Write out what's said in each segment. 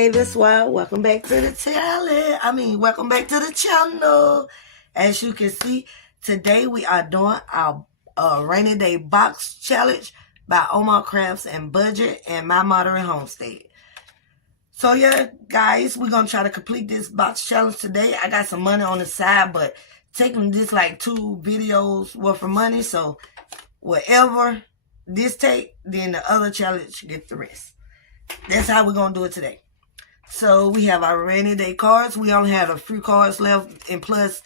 Hey, this wild. Welcome back to the welcome back to the channel. As you can see, today we are doing our rainy day box challenge by Omar Crafts and Budget and My Modern Homestead. So yeah, guys, we're gonna try to complete this box challenge today. I got some money on the side, but taking this like 2 videos worth of money. So whatever this take, then the other challenge get the rest. That's how we're gonna do it today. So we have our rainy day cards. We only have a few cards left, and plus,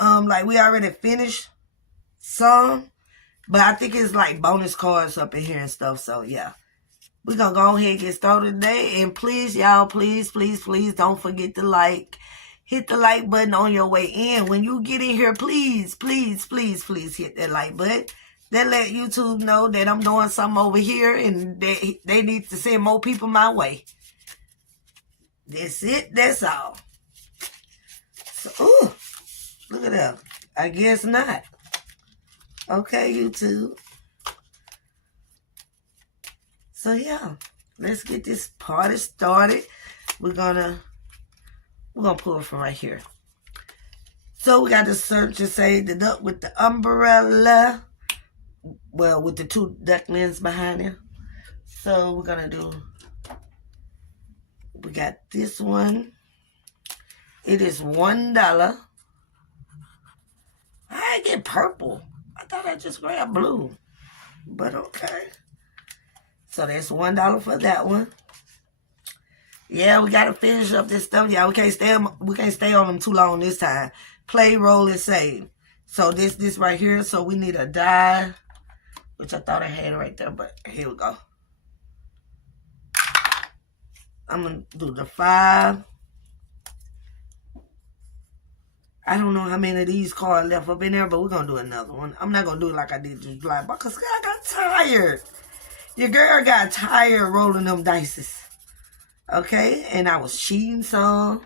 like we already finished some, but I think it's like bonus cards up in here and stuff. So yeah, we're gonna go ahead and get started today. And please, y'all, please don't forget to hit the like button on your way in. When you get in here, please hit that like button. That let YouTube know that I'm doing something over here, and they need to send more people my way. That's it. That's all. So, ooh, look at that. I guess not. Okay, YouTube. So yeah, let's get this party started. We're gonna pull it from right here. So we got to search and say the duck with the umbrella. Well, with the 2 ducklings behind it. So we're gonna do. We got this one. It is $1. I get purple. I thought I just grabbed blue. But okay. So that's $1 for that one. Yeah, we gotta finish up this stuff. Yeah, we can't stay on them too long this time. Play, roll, and save. So this right here. So we need a die, which I thought I had right there, but here we go. I'm going to do the 5. I don't know how many of these cards left up in there, but we're going to do another one. I'm not going to do it like I did just blind because I got tired. Your girl got tired rolling them dices. Okay? And I was cheating some.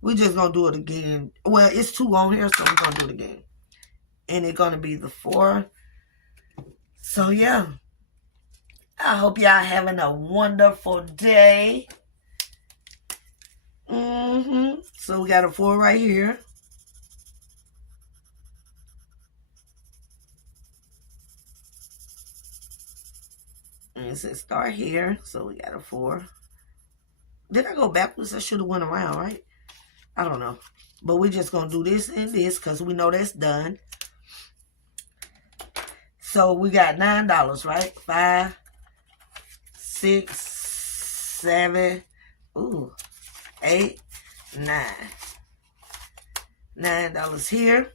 We just going to do it again. Well, it's 2 on here, so we're going to do it again. And it's going to be the 4. So, yeah. I hope y'all having a wonderful day. So we got a 4 right here. And it says start here. So we got a 4. Did I go backwards? I should have went around, right? I don't know. But we're just going to do this and this because we know that's done. So we got $9, right? 5, 6, 7, 8, 9. $9 here.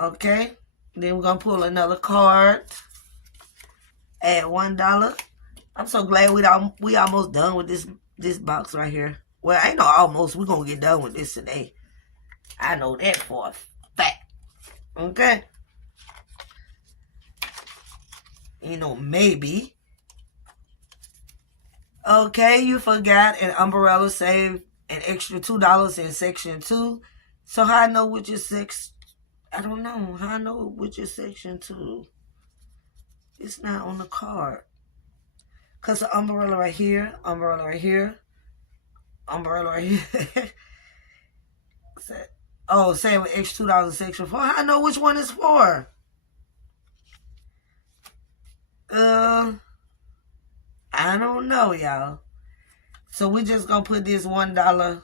Okay. Then we're going to pull another card. Add $1. I'm so glad we almost done with this box right here. Well, I know almost. We're going to get done with this today. I know that for a fact. Okay. Maybe. Okay, you forgot an umbrella saved an extra $2 in section 2. So how I know which is I don't know how I know which is section 2. It's not on the card. Because the umbrella right here, umbrella right here, umbrella right here. Oh, save an extra $2 in section 4. How I know which one is for? I don't know, y'all. So we just gonna put this $1.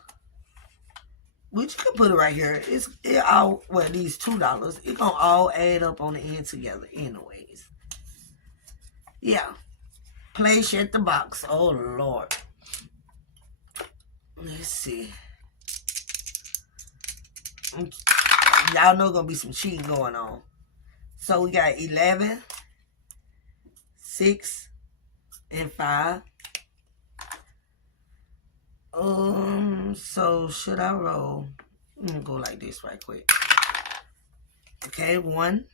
Which you can put it right here. These $2. It gonna all add up on the end together anyways. Yeah. Place at the box. Oh Lord. Let's see. Y'all know gonna be some cheating going on. So we got 11, 6, and 5. So should I roll? I'm gonna go like this right quick. Okay, 1.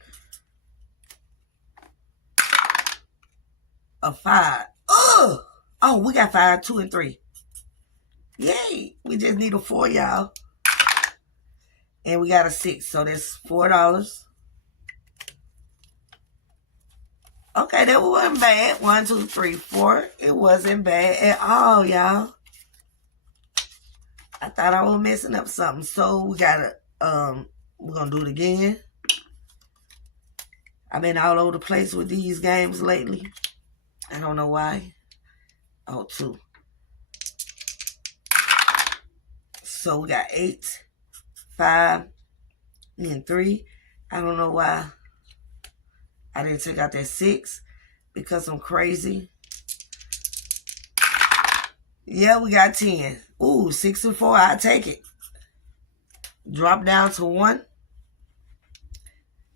A 5. Oh, we got 5, 2, and 3. Yay! We just need a 4, y'all. And we got a 6, so that's $4. Okay, that wasn't bad. 1, 2, 3, 4. It wasn't bad at all, y'all. I thought I was messing up something. So we gotta we're gonna do it again. I've been all over the place with these games lately. I don't know why. Oh, 2. So we got 8, 5, and 3. I don't know why I didn't take out that 6 because I'm crazy. Yeah, we got 10. Ooh, 6 and 4. I'll take it. Drop down to 1.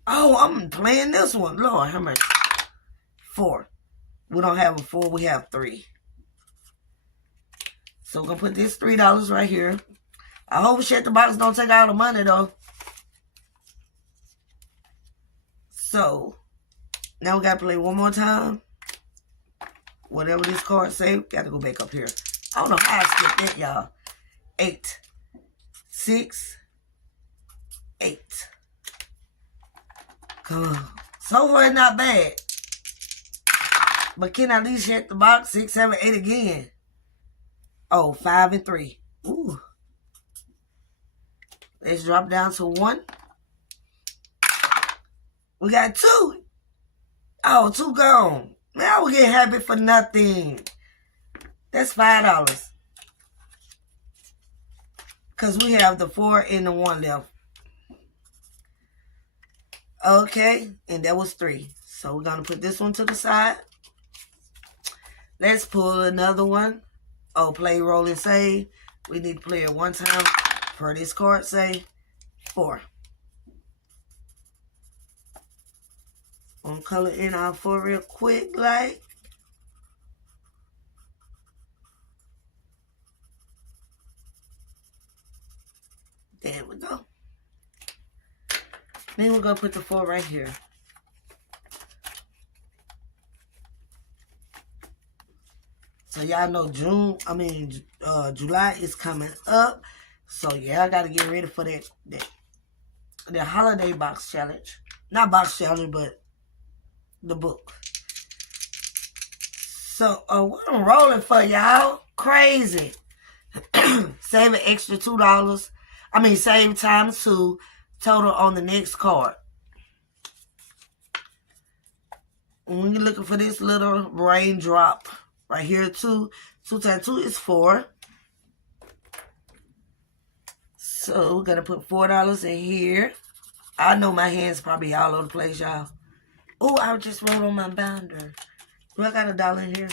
Oh, I'm playing this one. Lord, how much? 4. We don't have a 4. We have 3. So we're going to put this $3 right here. I hope Shut the Box don't take all the money, though. So, now we got to play one more time. Whatever this card say, got to go back up here. I don't know how I skipped that, y'all. 8, 6, 8. Come on. So far, it's not bad. But can I at least hit the box? 6, 7, 8 again. Oh, 5 and 3. Ooh. Let's drop down to 1. We got 2. Oh, 2 gone. Man, I will get happy for nothing. That's $5. Because we have the 4 and the 1 left. Okay, and that was 3. So we're going to put this one to the side. Let's pull another one. Oh, play, roll, and save. We need to play it one time for this card. Say 4. I'm going to color in our 4 real quick, like. There we go. Then we're going to put the 4 right here. So y'all know July is coming up. So yeah, I got to get ready for that holiday box challenge. Not box challenge, but the book. So what I'm rolling for, y'all. Crazy. Save an extra $2. I mean, save times 2 total on the next card. When you're looking for this little raindrop right here, 2 times 2 is 4. So we're going to put $4 in here. I know my hands probably all over the place, y'all. Oh, I just wrote on my binder. Do I got $1 in here?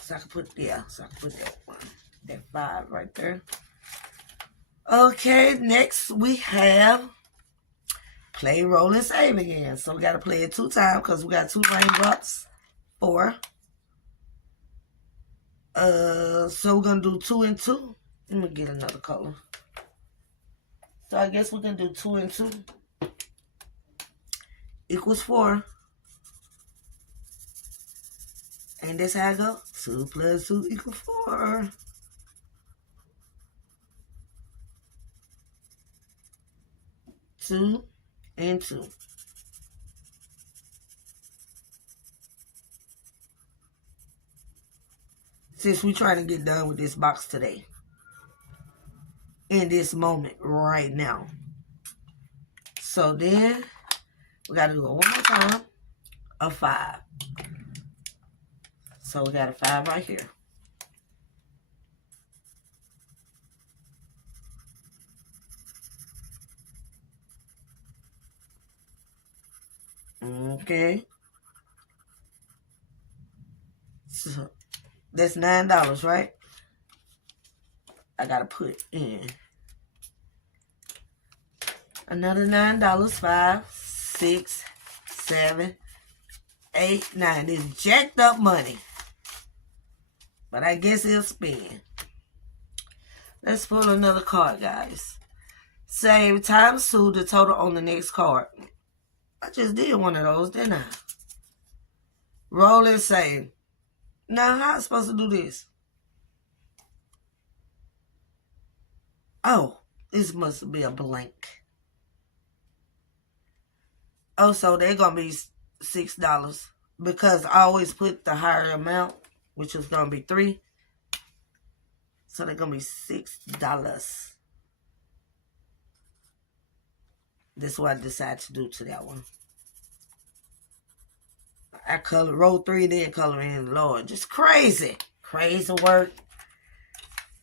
So I can put that one. That 5 right there. Okay, next we have play, roll, and save again. So we got to play it 2 times because we got 2 raindrops. 4. So we're going to do 2 and 2. Let me get another color. So I guess we can do 2 and 2. Equals 4. And that's how I go. 2 plus 2 equals 4. Two and 2. Since we're trying to get done with this box today. In this moment right now. So then we got to do it one more time. A 5. So we got a 5 right here. Okay. So that's $9, right? I gotta put in another $9. 5, 6, 7, 8, 9. This jacked up money. But I guess it'll spin. Let's pull another card, guys. Save times 2 the total on the next card. I just did one of those, didn't I? Roll and save. Now, how am I supposed to do this? Oh, this must be a blank. Oh, so they're going to be $6 because I always put the higher amount, which is going to be 3. So they're going to be $6. This is what I decided to do to that one. I color row 3, then color in. Lord, just crazy. Crazy work.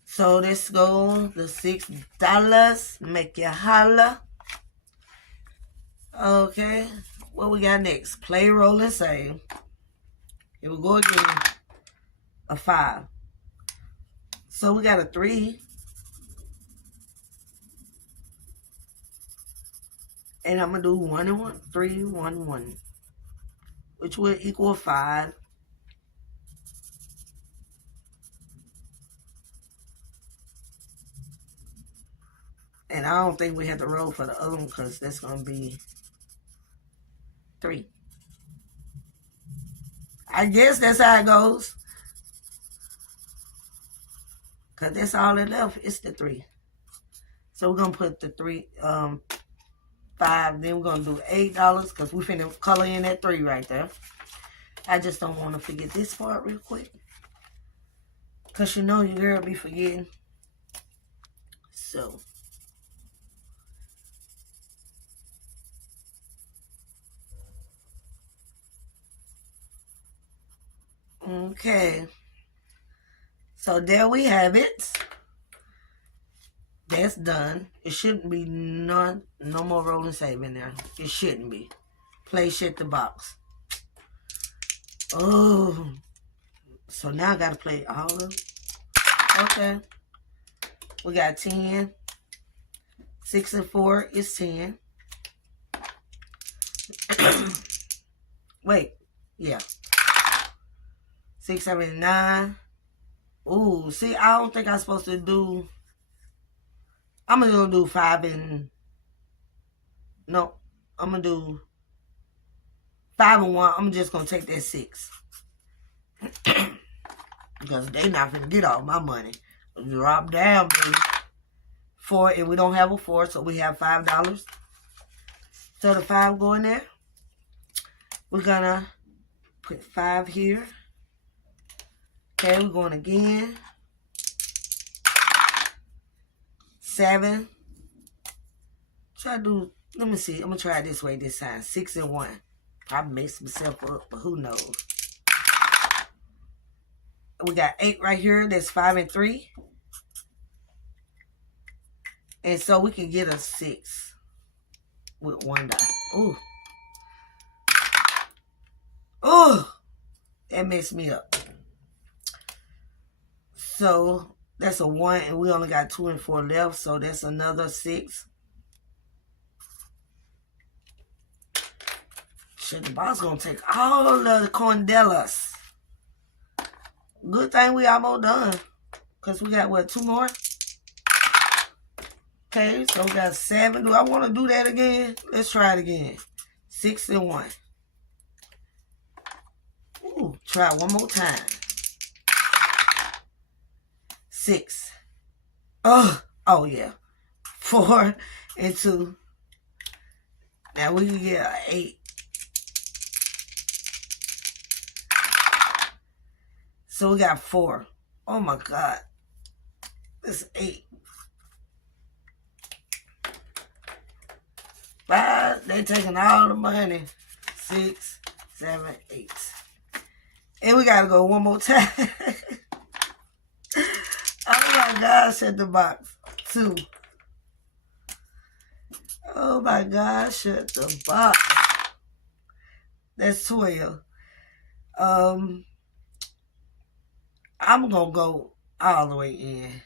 So let's go the $6. Make you holla. Okay. What we got next? Play, roll, and save. Here we go again. A 5. So we got a 3. And I'm going to do 1 and 1. 3, 1, 1. Which will equal 5. And I don't think we have to roll for the other one because that's going to be 3. I guess that's how it goes. Because that's all that left. It's the 3. So we're going to put the 5. Then we're going to do $8 because we finna color in that 3 right there. I just don't want to forget this part real quick. Because you know your girl be forgetting. So. Okay. So there we have it. That's done. It shouldn't be no more roll and save in there. It shouldn't be. Play shit the box. Oh. So now I got to play all of them. Okay. We got 10. 6 and 4 is 10. Wait. Yeah. 6, 7, 9. Ooh, see, I don't think I'm supposed to do. I'm going to do 5 and. No, I'm going to do 5 and 1. I'm just going to take that 6. Because they not going to get all my money. Drop down, baby. 4, and we don't have a 4, so we have $5. So the 5 go in there. We're going to put 5 here. Okay, we're going again. 7. Try to do, let me see. I'm going to try it this way this time. 6 and 1. I messed myself up, but who knows. We got 8 right here. That's 5 and 3. And so we can get a 6 with 1 die. Ooh. Ooh. That messed me up. So that's a 1, and we only got 2 and 4 left, so that's another 6. Shit, the boss gonna take all of the Corndellas. Good thing we almost done, because we got, what, 2 more? Okay, so we got 7. Do I want to do that again? Let's try it again. 6 and 1. Ooh, try it one more time. 6. Oh yeah. 4 and 2. Now we can get an 8. So we got 4. Oh my God. This is 8. 5. They taking all the money. 6, 7, 8. And we gotta go one more time. Oh my God, shut the box. 2. Oh my God, shut the box. That's 12. I'm gonna go all the way in.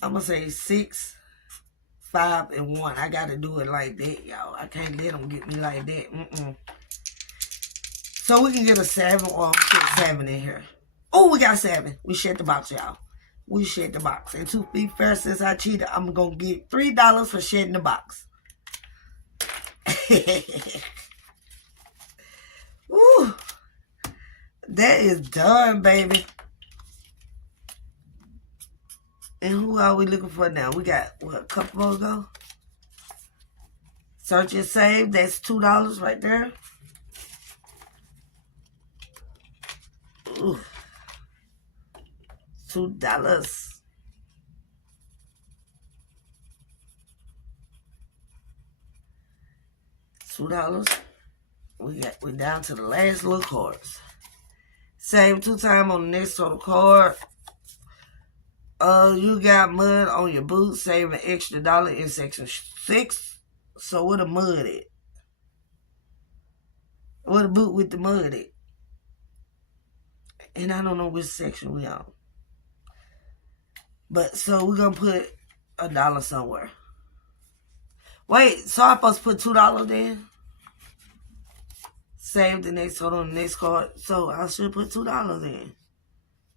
I'm gonna say 6, 5, and 1. I gotta do it like that, y'all. I can't let them get me like that. So we can get a 7 or put 7 in here. Oh, we got 7. We shut the box, y'all. We shut the box. And to be fair, since I cheated, I'm going to get $3 for shedding the box. Woo. That is done, baby. And who are we looking for now? We got, what, a couple more to go? Search and save. That's $2 right there. Ooh. $2. $2. We're down to the last little cards. Save 2 times on the next total card. You got mud on your boots. Save an extra $1 in section 6. So where the mud at? Where the boot with the mud at? And I don't know which section we on. But so we're gonna put $1 somewhere. Wait, so I'm supposed to put $2 in? Save the next total on the next card. So I should put $2 in.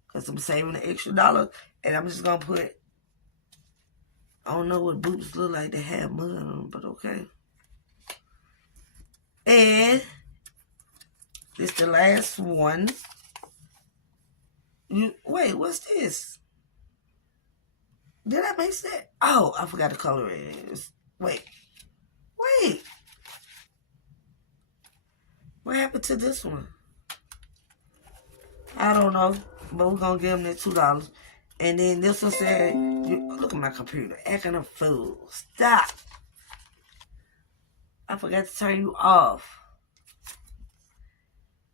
Because I'm saving an extra $1. And I'm just gonna put, I don't know what boots look like. They have mud on them, but okay. And this the last one. Wait, what's this? Did I mix that? Oh, I forgot the color it is. Wait. What happened to this one? I don't know, but we're gonna give them that $2. And then this one said, look at my computer, acting a fool. Stop. I forgot to turn you off.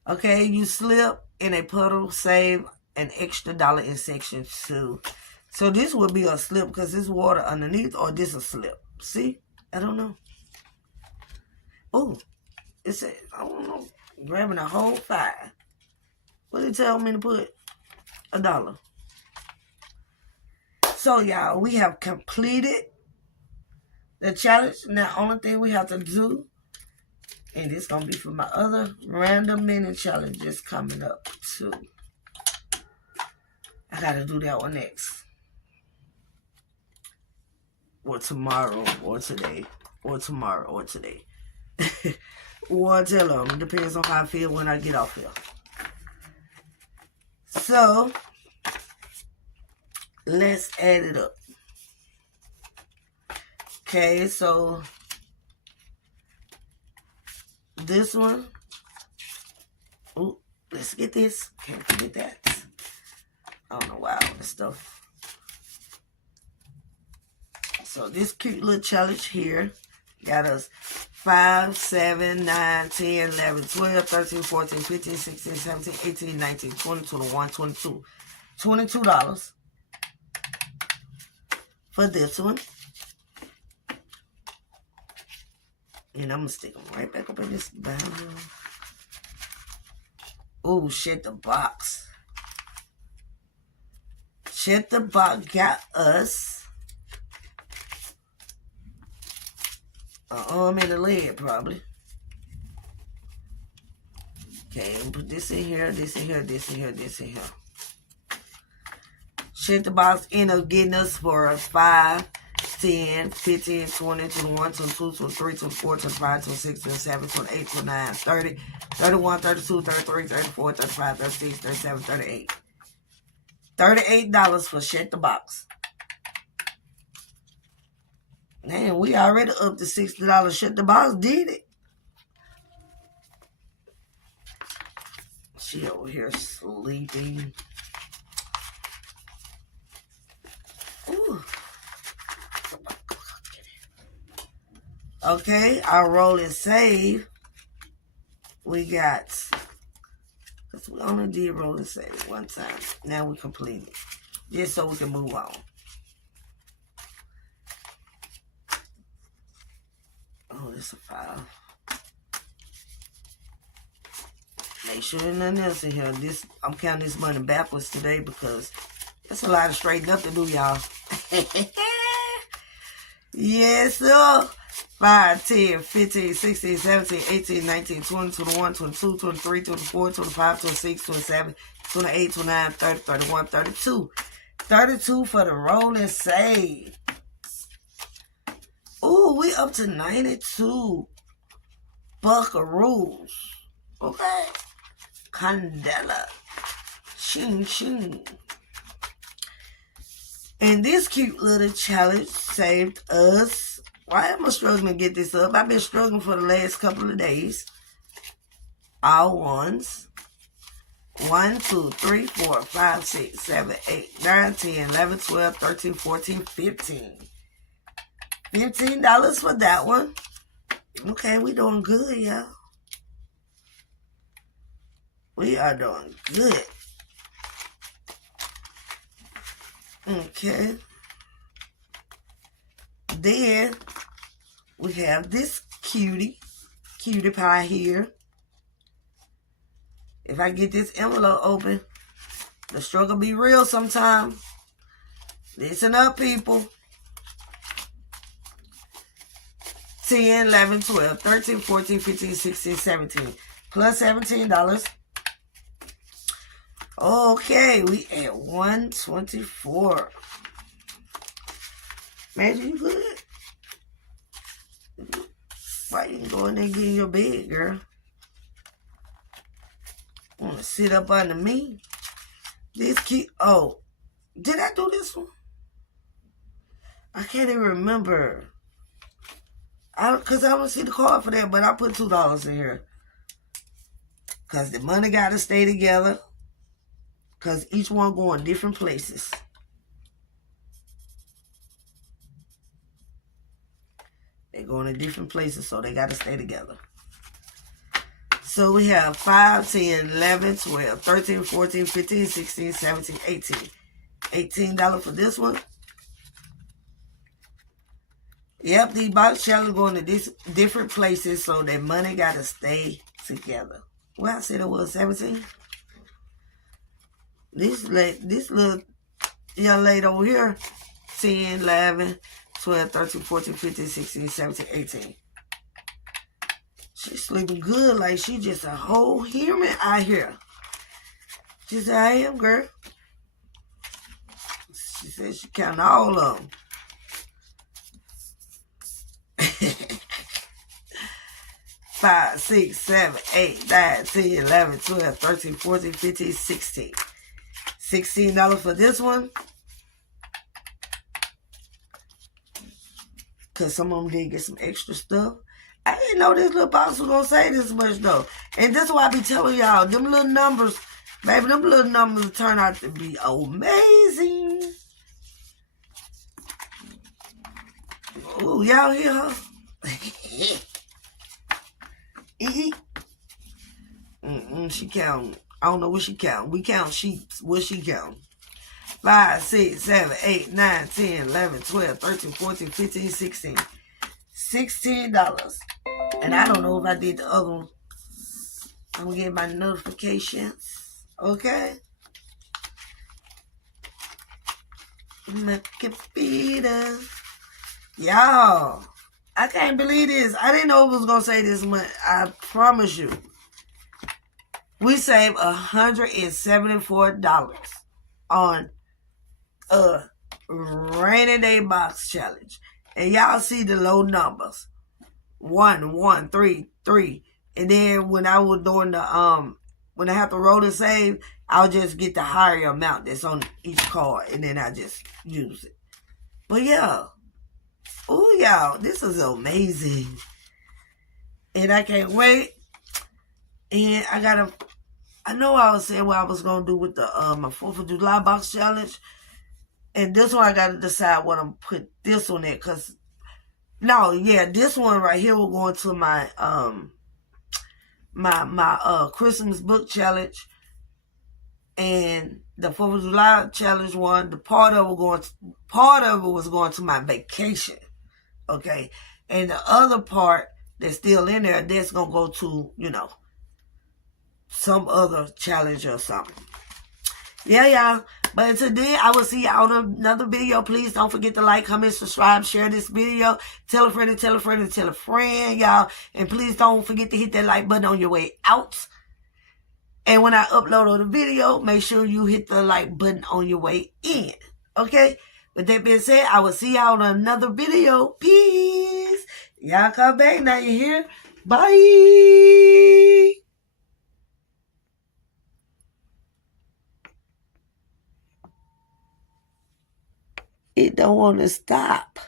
Okay, you slip in a puddle, save an extra $1 in section 2. So this would be a slip because there's water underneath, or this a slip. See? I don't know. Oh, it said, I don't know, grabbing a whole 5. What did it tell me to put? $1. So, y'all, we have completed the challenge. Now, only thing we have to do, and this going to be for my other random minute challenges coming up, too. I got to do that one next. Or tomorrow, or today, or tomorrow, or today. Or tell them. It depends on how I feel when I get off here. So, let's add it up. Okay, so this one. Ooh, let's get this. Can't forget that. I don't know why all this stuff. So this cute little challenge here got us 5, 7, 9, 10, 11, 12, 13, 14, 15, 16, 17, 18, 19, 20, 21, 22. $22 for this one. And I'm going to stick them right back up in this bottle. Oh, shit, the box. Shit, the box got us an arm and a leg, probably. Okay, put this in here, this in here, this in here, this in here. Shit, the box end up getting us for 5, 10, 15, 20, 21, 22, 23, 24, 25, 26, 27, 28, 29, 30, 31, 32, 33, 34, 35, 36, 37, 38. $38 for Shut the Box. Man, we already up to $60. Shut the Box did it. She over here sleeping. Ooh. Okay, our roll and save. We got, because we only did roll and save one time. Now we complete it. Just so we can move on. Oh, this is a 5. Make sure there's nothing else in here. I'm counting this money backwards today because it's a lot of straightening up to do, y'all. Yes, sir. 5, 10, 15, 16, 17, 18, 19, 20, 21, 22, 23, 24, 25, 26, 27, 28, 29, 30, 31, 32. 32 for the roll and save. Ooh, we up to 92 buckaroos. Okay. Candela. Ching, ching. And this cute little challenge saved us Why am I struggling to get this up? I've been struggling for the last couple of days. All ones. 1, 2, 3, 4, 5, 6, 7, 8, 9, 10, 11, 12, 13, 14, 15. $15 for that one. Okay, we doing good, y'all. We are doing good. Okay. Then we have this cutie pie here. If I get this envelope open, the struggle be real sometimes. Listen up, people. 10, 11, 12, 13, 14, 15, 16, 17. Plus $17. Okay, we at 124. Imagine you good. Why you go in there and get in your bed, girl? Want to sit up under me? This cute. Oh, did I do this one? I can't even remember. Because I don't see the card for that, but I put $2 in here. Because the money got to stay together. Because each one going different places. They're going to different places, so they got to stay together. So we have 5, 10, 11, 12, 13, 14, 15, 16, 17, 18. $18 for this one. Yep, these box challenges going to different places, so their money got to stay together. Well, I said it was 17. This little young lady over here, 10, 11, 12, 13, 14, 15, 16, 17, 18. She's sleeping good like she just a whole human out here. She said, I am, girl. She said she counting all of them. 5, 6, 7, 8, 9, 10, 11, 12, 13, 14, 15, 16. $16 for this one. Because some of them did get some extra stuff. I didn't know this little box was going to say this much, though. And this is why I be telling y'all, them little numbers, baby, them little numbers turn out to be amazing. Ooh, y'all hear her? She counting. I don't know what she counting. We count sheets. What she counting? 5, 6, 7, 8, 9, 10, 11, 12, 13, 14, 15, 16. $16. And I don't know if I did the other one. I'm going to get my notifications. Okay? My computer. Y'all, I can't believe this. I didn't know it was going to say this much. I promise you. We saved $174 on a rainy day box challenge. And y'all see the low numbers. 1, 1, 3, 3. And then when I was doing the when I have to roll and save, I'll just get the higher amount that's on each card, and then I just use it. But yeah. Oh, y'all, this is amazing. And I can't wait. And I know I was saying what I was going to do with the my 4th of July box challenge. And this one I got to decide what I'm put this one at. Because, no, yeah, this one right here will go into my my Christmas book challenge. And the 4th of July challenge one, part of it was going to my vacation. Okay. And the other part that's still in there, that's going to go to, some other challenge or something. Yeah, y'all. But today, I will see y'all on another video. Please don't forget to like, comment, subscribe, share this video. Tell a friend and tell a friend and tell a friend, y'all. And please don't forget to hit that like button on your way out. And when I upload the video, make sure you hit the like button on your way in. Okay? With that being said, I will see y'all on another video. Peace. Y'all come back now, you hear? Bye. It don't want to stop.